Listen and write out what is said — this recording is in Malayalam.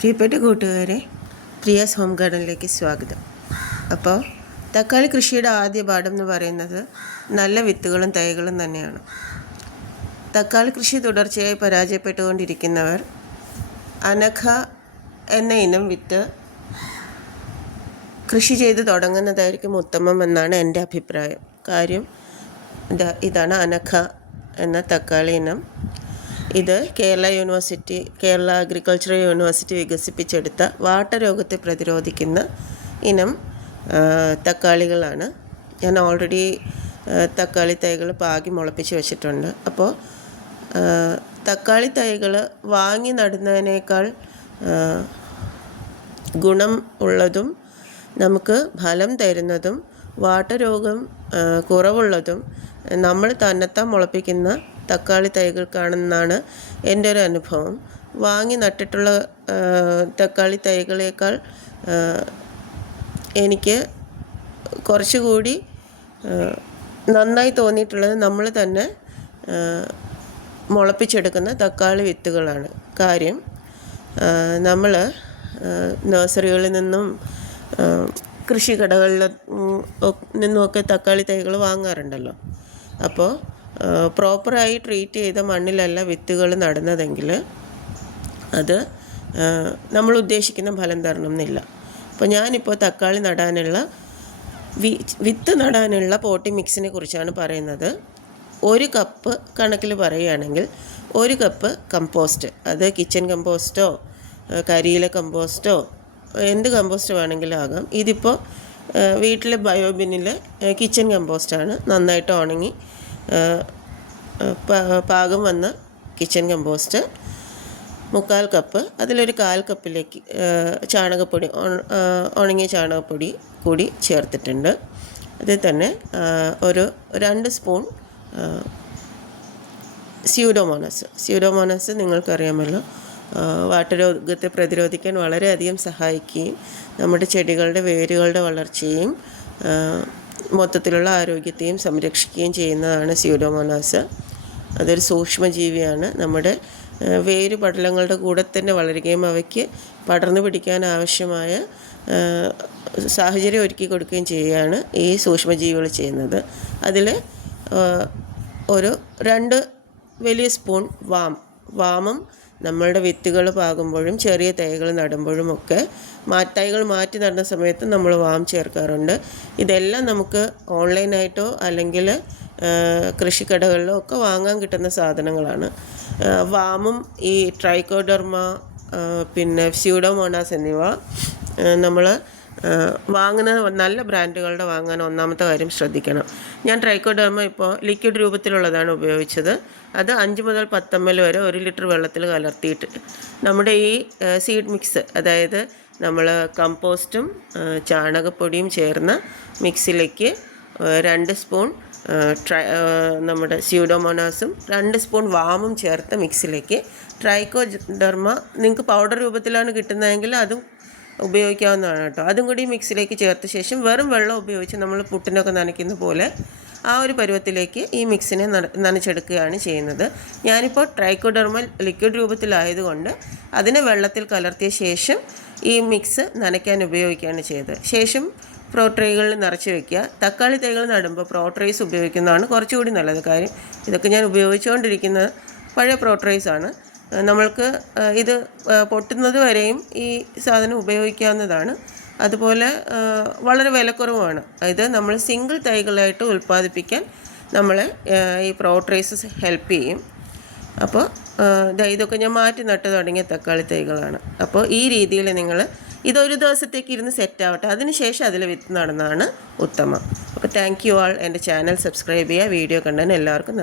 പ്രിയപ്പെട്ട കൂട്ടുകാരെ, പ്രിയാസ് ഹോം ഗാർഡനിലേക്ക് സ്വാഗതം. അപ്പോൾ തക്കാളി കൃഷിയുടെ ആദ്യ പാഠം എന്ന് പറയുന്നത് നല്ല വിത്തുകളും തൈകളും തന്നെയാണ്. തക്കാളി കൃഷി തുടർച്ചയായി പരാജയപ്പെട്ടുകൊണ്ടിരിക്കുന്നവർ അനഘ എന്ന ഇനം വിത്ത് കൃഷി ചെയ്ത് തുടങ്ങുന്നതായിരിക്കും ഉത്തമം എന്നാണ് എൻ്റെ അഭിപ്രായം. കാര്യം ഇതാണ് അനഘ എന്ന തക്കാളി ഇനം. ഇത് കേരള അഗ്രികൾച്ചറൽ യൂണിവേഴ്സിറ്റി വികസിപ്പിച്ചെടുത്ത വാട്ടരോഗത്തെ പ്രതിരോധിക്കുന്ന ഇനം തക്കാളികളാണ്. ഞാൻ ഓൾറെഡി തക്കാളി തൈകൾ പാകി മുളപ്പിച്ച് വെച്ചിട്ടുണ്ട്. അപ്പോൾ തക്കാളി തൈകൾ വാങ്ങി നടുന്നതിനേക്കാൾ ഗുണം ഉള്ളതും നമുക്ക് ഫലം തരുന്നതും വാട്ടരോഗം കുറവുള്ളതും നമ്മൾ തന്നെത്താൻ മുളപ്പിക്കുന്ന തക്കാളി തൈകൾക്കാണെന്നാണ് എൻ്റെ ഒരു അനുഭവം. വാങ്ങി നട്ടിട്ടുള്ള തക്കാളി തൈകളേക്കാൾ എനിക്ക് കുറച്ചുകൂടി നന്നായി തോന്നിയിട്ടുള്ളത് നമ്മൾ തന്നെ മുളപ്പിച്ചെടുക്കുന്ന തക്കാളി വിത്തുകളാണ്. കാര്യം നമ്മൾ നഴ്സറികളിൽ നിന്നും കൃഷി കടകളിൽ നിന്നുമൊക്കെ തക്കാളി തൈകൾ വാങ്ങാറുണ്ടല്ലോ. അപ്പോൾ പ്രോപ്പറായി ട്രീറ്റ് ചെയ്ത മണ്ണിലല്ല വിത്തുകൾ നടുന്നതെങ്കിൽ അത് നമ്മൾ ഉദ്ദേശിക്കുന്ന ഫലം തരണം എന്നില്ല. അപ്പോൾ ഞാനിപ്പോൾ തക്കാളി നടാനുള്ള വിത്ത് നടാനുള്ള പോട്ടി മിക്സിനെ കുറിച്ചാണ് പറയുന്നത്. 1 കപ്പ് കണക്കിൽ പറയുകയാണെങ്കിൽ 1 കപ്പ് കമ്പോസ്റ്റ്, അത് കിച്ചൺ കമ്പോസ്റ്റോ കരിയില കമ്പോസ്റ്റോ എന്ത് കമ്പോസ്റ്റ് വേണമെങ്കിലും ആകാം. ഇതിപ്പോൾ വീട്ടിലെ ബയോബിന്നിൽ കിച്ചൺ കമ്പോസ്റ്റാണ്. നന്നായിട്ട് ഉണങ്ങി പാകം വന്ന കിച്ചൺ കമ്പോസ്റ്റ് 3/4 കപ്പ്. അതിലൊരു 1/4 കപ്പിലേക്ക് ചാണകപ്പൊടി, ഉണങ്ങിയ ചാണകപ്പൊടി കൂടി ചേർത്തിട്ടുണ്ട്. അതിൽ തന്നെ ഒരു 2 സ്പൂൺ സ്യൂഡോമോണസ് നിങ്ങൾക്കറിയാമല്ലോ, വാട്ടരോഗത്തെ പ്രതിരോധിക്കാൻ വളരെയധികം സഹായിക്കുകയും നമ്മുടെ ചെടികളുടെ വേരുകളുടെ വളർച്ചയും മൊത്തത്തിലുള്ള ആരോഗ്യത്തെയും സംരക്ഷിക്കുകയും ചെയ്യുന്നതാണ് സ്യൂഡോമോണാസ്. അതൊരു സൂക്ഷ്മജീവിയാണ്. നമ്മുടെ വേര് പടലങ്ങളുടെ കൂടെ തന്നെ വളരുകയും അവയ്ക്ക് പടർന്നു പിടിക്കാൻ ആവശ്യമായ സാഹചര്യം ഒരുക്കി കൊടുക്കുകയും ചെയ്യുകയാണ് ഈ സൂക്ഷ്മജീവികൾ ചെയ്യുന്നത്. അതിൽ ഒരു 2 വലിയ സ്പൂൺ വാമും നമ്മളുടെ വിത്തുകൾ പാകുമ്പോഴും ചെറിയ തൈകൾ നടുമ്പോഴുമൊക്കെ തൈകൾ മാറ്റി നടുന്ന സമയത്ത് നമ്മൾ വാം ചേർക്കാറുണ്ട്. ഇതെല്ലാം നമുക്ക് ഓൺലൈനായിട്ടോ അല്ലെങ്കിൽ കൃഷിക്കടകളിലോ ഒക്കെ വാങ്ങാൻ കിട്ടുന്ന സാധനങ്ങളാണ്. വാമും ഈ ട്രൈക്കോഡെർമ പിന്നെ സ്യൂഡോമോണാസ് എന്നിവ നമ്മൾ വാങ്ങുന്ന നല്ല ബ്രാൻഡുകളുടെ വാങ്ങാൻ ഒന്നാമത്തെ കാര്യം ശ്രദ്ധിക്കണം. ഞാൻ ട്രൈക്കോഡെർമ ഇപ്പോൾ ലിക്വിഡ് രൂപത്തിലുള്ളതാണ് ഉപയോഗിച്ചത്. അത് 5 മുതൽ 10 ml വരെ 1 ലിറ്റർ വെള്ളത്തിൽ കലർത്തിയിട്ട് നമ്മുടെ ഈ സീഡ് മിക്സ്, അതായത് നമ്മൾ കമ്പോസ്റ്റും ചാണകപ്പൊടിയും ചേർന്ന മിക്സിലേക്ക് 2 സ്പൂൺ നമ്മുടെ സ്യൂഡോമോണാസും 2 സ്പൂൺ വാമും ചേർത്ത മിക്സിലേക്ക് ട്രൈക്കോഡെർമ നിങ്ങൾക്ക് പൗഡർ രൂപത്തിലാണ് കിട്ടുന്നതെങ്കിൽ അതും ഉപയോഗിക്കാവുന്നതാണ് കേട്ടോ. അതും കൂടി മിക്സിലേക്ക് ചേർത്ത ശേഷം വെറും വെള്ളം ഉപയോഗിച്ച് നമ്മൾ പുട്ടിനൊക്കെ നനയ്ക്കുന്ന പോലെ ആ ഒരു പരുവത്തിലേക്ക് ഈ മിക്സിനെ നനച്ചെടുക്കുകയാണ് ചെയ്യുന്നത്. ഞാനിപ്പോൾ ട്രൈക്കോഡെർമ ലിക്വിഡ് രൂപത്തിലായതുകൊണ്ട് അതിനെ വെള്ളത്തിൽ കലർത്തിയ ശേഷം ഈ മിക്സ് നനയ്ക്കാൻ ഉപയോഗിക്കുകയാണ് ചെയ്തത്. ശേഷം ട്രേകളിൽ നിറച്ച് വയ്ക്കുക. തക്കാളി തൈകൾ നടുമ്പോൾ ട്രേസ് ഉപയോഗിക്കുന്നതാണ് കുറച്ചുകൂടി നല്ലത്. കാര്യം ഇതൊക്കെ ഞാൻ ഉപയോഗിച്ചുകൊണ്ടിരിക്കുന്ന പഴയ ട്രേസാണ്. നമ്മൾക്ക് ഇത് പൊട്ടുന്നത് വരെയും ഈ സാധനം ഉപയോഗിക്കാവുന്നതാണ്. അതുപോലെ വളരെ വിലക്കുറവാണ്. ഇത് നമ്മൾ സിംഗിൾ തൈകളായിട്ട് ഉൽപ്പാദിപ്പിക്കാൻ നമ്മളെ ഈ ട്രേസസ് ഹെൽപ്പ് ചെയ്യും. അപ്പോൾ ഇതൊക്കെ ഞാൻ മാറ്റി നട്ട് തുടങ്ങിയ തക്കാളി തൈകളാണ്. അപ്പോൾ ഈ രീതിയിൽ നിങ്ങൾ ഇതൊരു ദിവസത്തേക്ക് ഇരുന്ന് സെറ്റ് ആവട്ടെ, അതിനുശേഷം അതിൽ വിത്ത് നടന്നതാണ് ഉത്തമം. അപ്പോൾ താങ്ക് യു ആൾ. എൻ്റെ ചാനൽ സബ്സ്ക്രൈബ് ചെയ്യുക. വീഡിയോ കണ്ടതിന് എല്ലാവർക്കും